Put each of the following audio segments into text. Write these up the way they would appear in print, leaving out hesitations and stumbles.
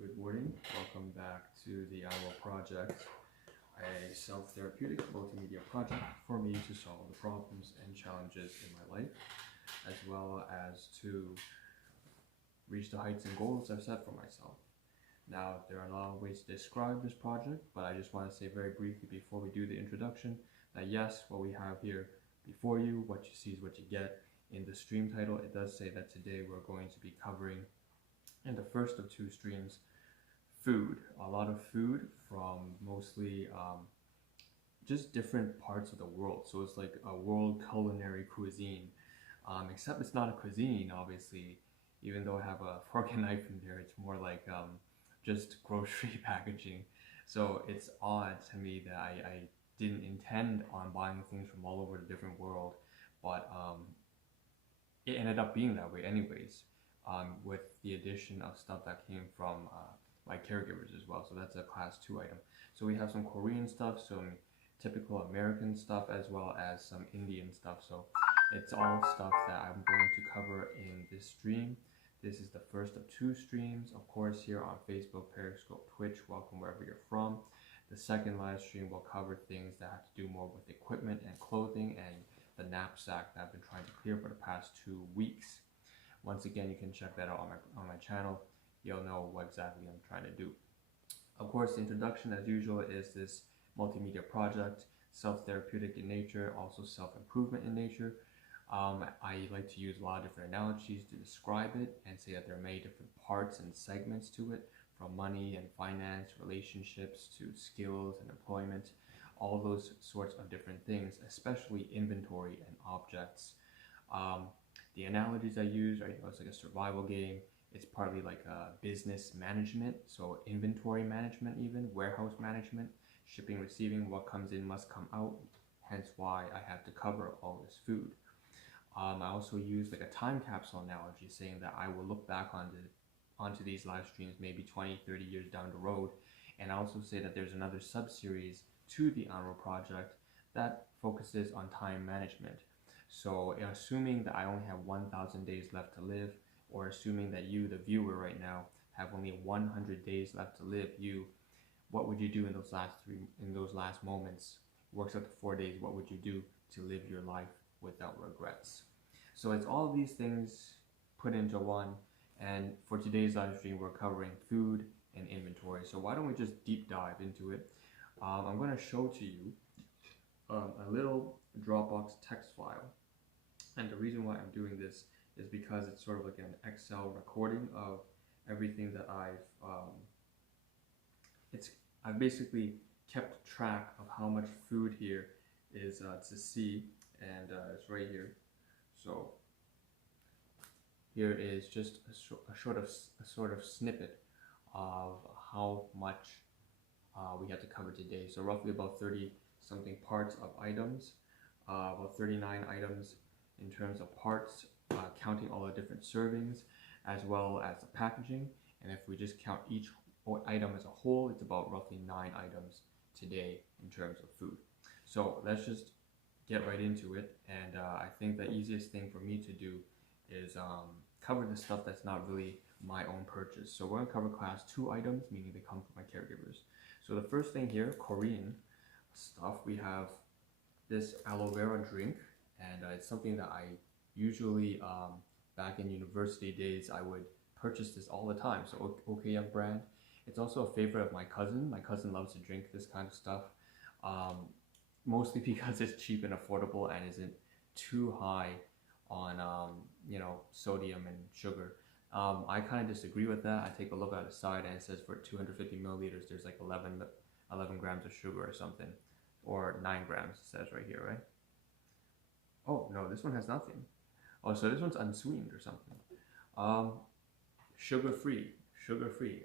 Good morning. Welcome back to the Ahn Rho Project, a self-therapeutic multimedia project for me to solve the problems and challenges in my life, as well as to reach the heights and goals I've set for myself. Now, there are a lot of ways to describe this project, but I just want to say very briefly before we do the introduction that yes, what we have here before you, what you see is what you get. In the stream title, it does say that today we're going to be covering, in the first of two streams, food. A lot of food from mostly just different parts of the world. So it's like a world culinary cuisine, except it's not a cuisine, obviously. Even though I have a fork and knife in there, it's more like just grocery packaging. So it's odd to me that I didn't intend on buying things from all over the different world, but it ended up being that way anyways, with the addition of stuff that came from my caregivers as well. So that's a class 2 item. So we have some Korean stuff, some typical American stuff, as well as some Indian stuff. So it's all stuff that I'm going to cover in this stream. This is the first of two streams, of course, here on Facebook, Periscope, Twitch. Welcome wherever you're from. The second live stream will cover things that have to do more with equipment and clothing and the knapsack that I've been trying to clear for the past 2 weeks. Once again, you can check that out on my channel. You'll know what exactly I'm trying to do. Of course, the introduction, as usual, is this multimedia project, self-therapeutic in nature, also self-improvement in nature. I like to use a lot of different analogies to describe it and say that there are many different parts and segments to it, from money and finance, relationships, to skills and employment, all those sorts of different things, especially inventory and objects. The analogies I use are, it's like a survival game. It's partly like a business management, so inventory management, even warehouse management, shipping, receiving, what comes in must come out, hence why I have to cover all this food. I also use like a time capsule analogy, saying that I will look back onto these live streams maybe 20, 30 years down the road, and I also say that there's another sub-series to the Ahn Rho Project that focuses on time management. So assuming that I only have 1,000 days left to live, or assuming that you, the viewer right now, have only 100 days left to live, what would you do in those last moments? Works up to 4 days. What would you do to live your life without regrets? So it's all these things put into one. And for today's live stream, we're covering food and inventory. So why don't we just deep dive into it? I'm going to show to you a little Dropbox text file. And the reason why I'm doing this is because it's sort of like an Excel recording of everything that I've basically kept track of how much food here is to see, and it's right here. So here is just a sort of snippet of how much we have to cover today. So roughly about 30 something parts of items, about 39 items in terms of parts, counting all the different servings as well as the packaging. And if we just count each item as a whole, it's about roughly 9 items today in terms of food. So let's just get right into it. And I think the easiest thing for me to do is cover the stuff that's not really my own purchase. So we're going to cover class 2 items, meaning they come from my caregivers. So the first thing here, Korean stuff, we have this aloe vera drink, and it's something that I usually, back in university days, I would purchase this all the time. So OKF brand. It's also a favorite of my cousin. My cousin loves to drink this kind of stuff, mostly because it's cheap and affordable and isn't too high on sodium and sugar. I kind of disagree with that. I take a look at the side and it says for 250 milliliters there's like 11 grams of sugar or something, or 9 grams it says right here, right? Oh no, this one has nothing. Oh, so this one's unsweetened or something. Sugar-free.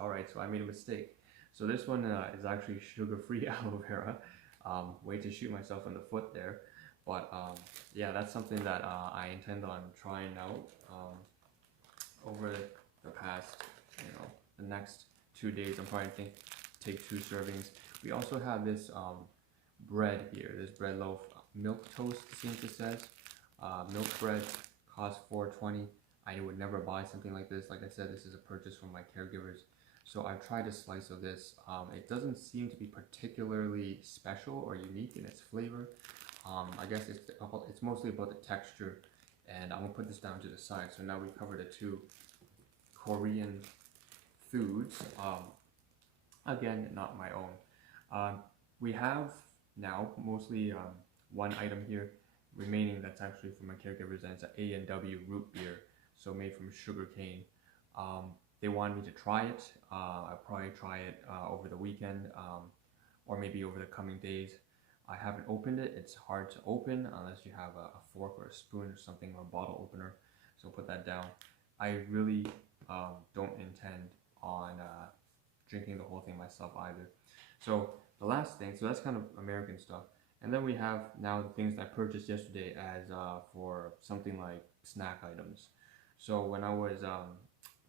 All right, so I made a mistake. So this one is actually sugar-free aloe vera. Way to shoot myself in the foot there. But yeah, that's something that I intend on trying out over the past, the next 2 days. I'm probably going to take 2 servings. We also have this bread here, this bread loaf, milk toast, since it says. Milk bread costs $4.20. I would never buy something like this. Like I said, this is a purchase from my caregivers. So I tried a slice of this. It doesn't seem to be particularly special or unique in its flavor. I guess it's mostly about the texture, and I'm gonna put this down to the side. So now we covered the two Korean foods. Again, not my own. We have now mostly one item here remaining that's actually from my caregivers, and it's an A&W root beer, so made from sugarcane. They wanted me to try it. I'll probably try it over the weekend or maybe over the coming days. I haven't opened it. It's hard to open unless you have a fork or a spoon or something, or a bottle opener. So put that down. I really don't intend on drinking the whole thing myself either. So the last thing, so that's kind of American stuff. And then we have now the things that I purchased yesterday as for something like snack items. So when I was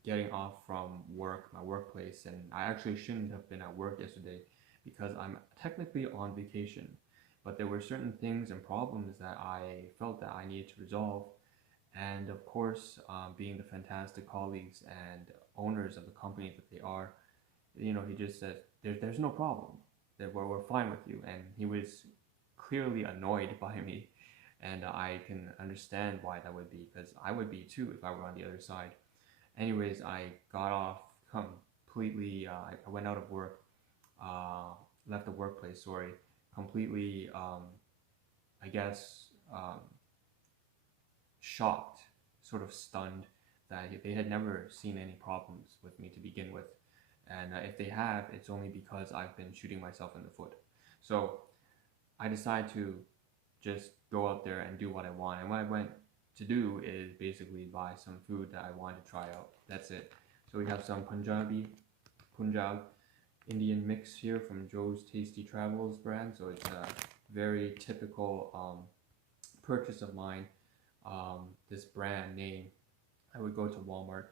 getting off from work, my workplace, and I actually shouldn't have been at work yesterday because I'm technically on vacation, but there were certain things and problems that I felt that I needed to resolve. And of course, being the fantastic colleagues and owners of the company that they are, he just said, there's no problem, that we're fine with you. And he was clearly annoyed by me, and I can understand why that would be, because I would be too if I were on the other side. Anyways, I got off completely, I went out of work, left the workplace, sorry, completely, I guess, shocked, sort of stunned that they had never seen any problems with me to begin with. And if they have, it's only because I've been shooting myself in the foot. So I decided to just go out there and do what I want. And what I went to do is basically buy some food that I wanted to try out. That's it. So we have some Punjab Indian mix here from Joe's Tasty Travels brand. So it's a very typical purchase of mine. This brand name, I would go to Walmart.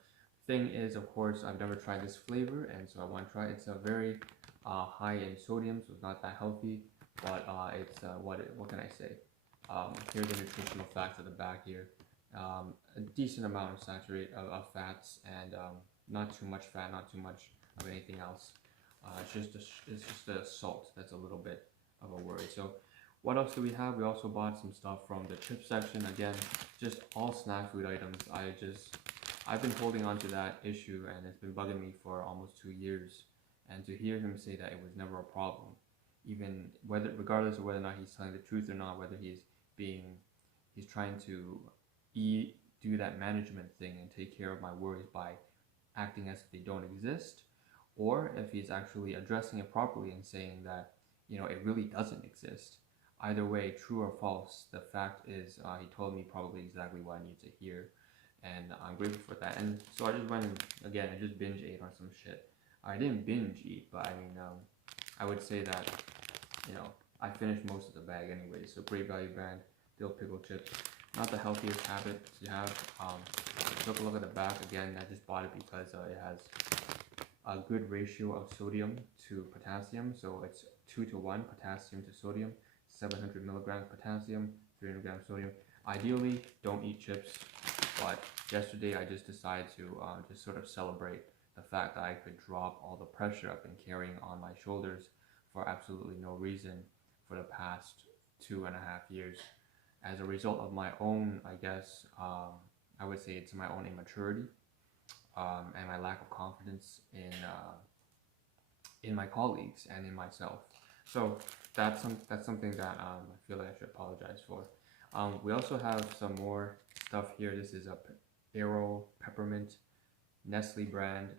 Thing is, of course, I've never tried this flavor, and so I want to try it. It's a very high in sodium, so it's not that healthy, but it's what can I say? Here's the nutritional facts at the back here. A decent amount of of fats, and not too much fat, not too much of anything else. It's just the salt that's a little bit of a worry. So what else do we have? We also bought some stuff from the chip section. Again, just all snack food items. I've been holding on to that issue, and it's been bugging me for almost 2 years. And to hear him say that it was never a problem, even regardless of whether or not he's telling the truth or not, whether he's trying to do that management thing and take care of my worries by acting as if they don't exist, or if he's actually addressing it properly and saying that it really doesn't exist. Either way, true or false, the fact is he told me probably exactly what I need to hear, and I'm grateful for that. And so I just went and again I just binge ate on some shit. I didn't binge eat, but I mean I would say that I finished most of the bag anyway. So great value brand, Dill pickle chips. Not the healthiest habit to have. Took a look at the back again. I just bought it because it has a good ratio of sodium to potassium. So it's 2-to-1 potassium to sodium. 700 milligrams potassium, 300 grams sodium. Ideally, don't eat chips. But yesterday I just decided to just sort of celebrate the fact that I could drop all the pressure I've been carrying on my shoulders for absolutely no reason for the past 2.5 years. As a result of my own, I guess, I would say it's my own immaturity and my lack of confidence in my colleagues and in myself. So that's something that I feel like I should apologize for. We also have some more stuff here. This is a Ahn Peppermint Nestle brand,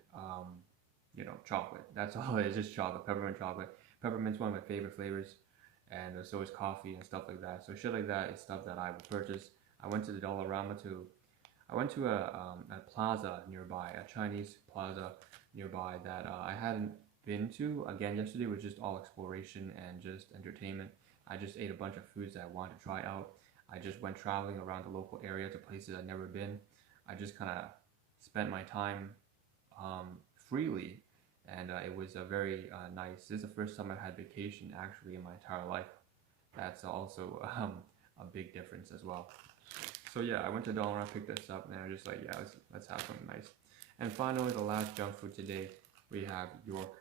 chocolate. That's all it is, just chocolate, peppermint chocolate. Peppermint's one of my favorite flavors, and so is coffee and stuff like that. So shit like that is stuff that I would purchase. I went to the Dollarama I went to a plaza nearby, a Chinese plaza nearby that I hadn't been to. Again, yesterday was just all exploration and just entertainment. I just ate a bunch of foods that I wanted to try out. I just went traveling around the local area to places I'd never been. I just kind of spent my time freely, and it was a very nice. This is the first time I've had vacation actually in my entire life. That's also a big difference as well. So yeah, I went to Dollarama, picked this up, and I was just like, yeah, let's have something nice. And finally, the last junk food today we have York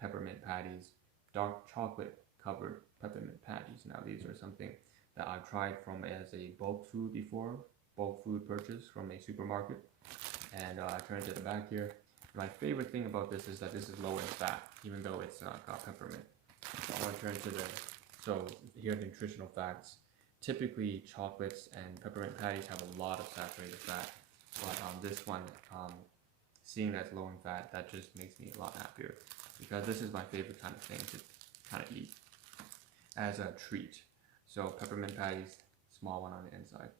peppermint patties, dark chocolate covered peppermint patties. Now these are something that I've tried from as a bulk food before, bulk food purchase from a supermarket. And I turned to the back here. My favorite thing about this is that this is low in fat, even though it's got peppermint. So I want to turn to so here are the nutritional facts. Typically chocolates and peppermint patties have a lot of saturated fat, but this one, seeing that's low in fat, that just makes me a lot happier, because this is my favorite kind of thing to kind of eat as a treat. So peppermint patties, small one on the inside.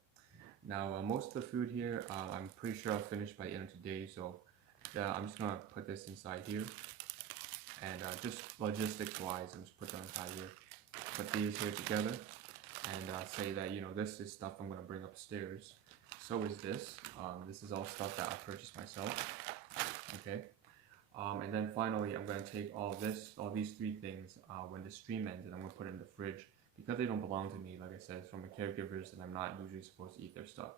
Now most of the food here, I'm pretty sure I'll finish by the end of today, so I'm just gonna put this inside here, and just logistics wise, I'm just put them inside here, put these here together, and say that, you know, this is stuff I'm gonna bring upstairs. So is this. This is all stuff that I purchased myself. Okay. And then finally, I'm gonna take all these three things when the stream ends, and I'm gonna put it in the fridge, because they don't belong to me. Like I said, it's from the caregivers, and I'm not usually supposed to eat their stuff.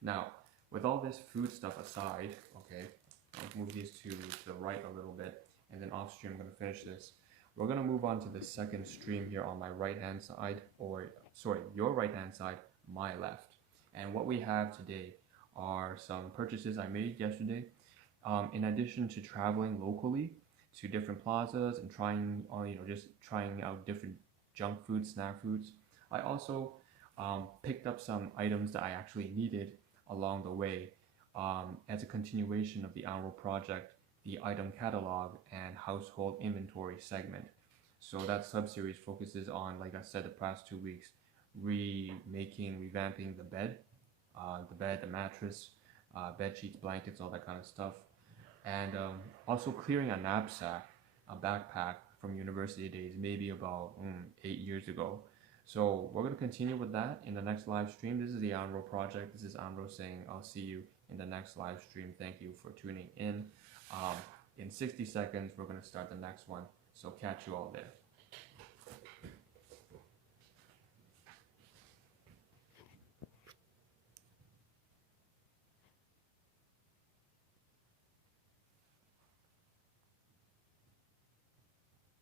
Now, with all this food stuff aside, okay, I'll move these to the right a little bit, and then off stream I'm gonna finish this. We're gonna move on to the second stream here on my right hand side, or sorry, your right hand side, my left. And what we have today are some purchases I made yesterday. In addition to traveling locally to different plazas and trying, just trying out different junk foods, snack foods, I also picked up some items that I actually needed along the way, as a continuation of the Ahn Rho Project, the item catalog and household inventory segment. So that sub-series focuses on, like I said, the past 2 weeks, revamping the bed, the mattress, bed sheets, blankets, all that kind of stuff, and also clearing a knapsack, a backpack from university days, maybe about 8 years ago. So we're going to continue with that in the next live stream. This is the Ahn Rho Project. This is Ahn Rho saying I'll see you in the next live stream. Thank you for tuning in. In 60 seconds, we're going to start the next one. So catch you all there.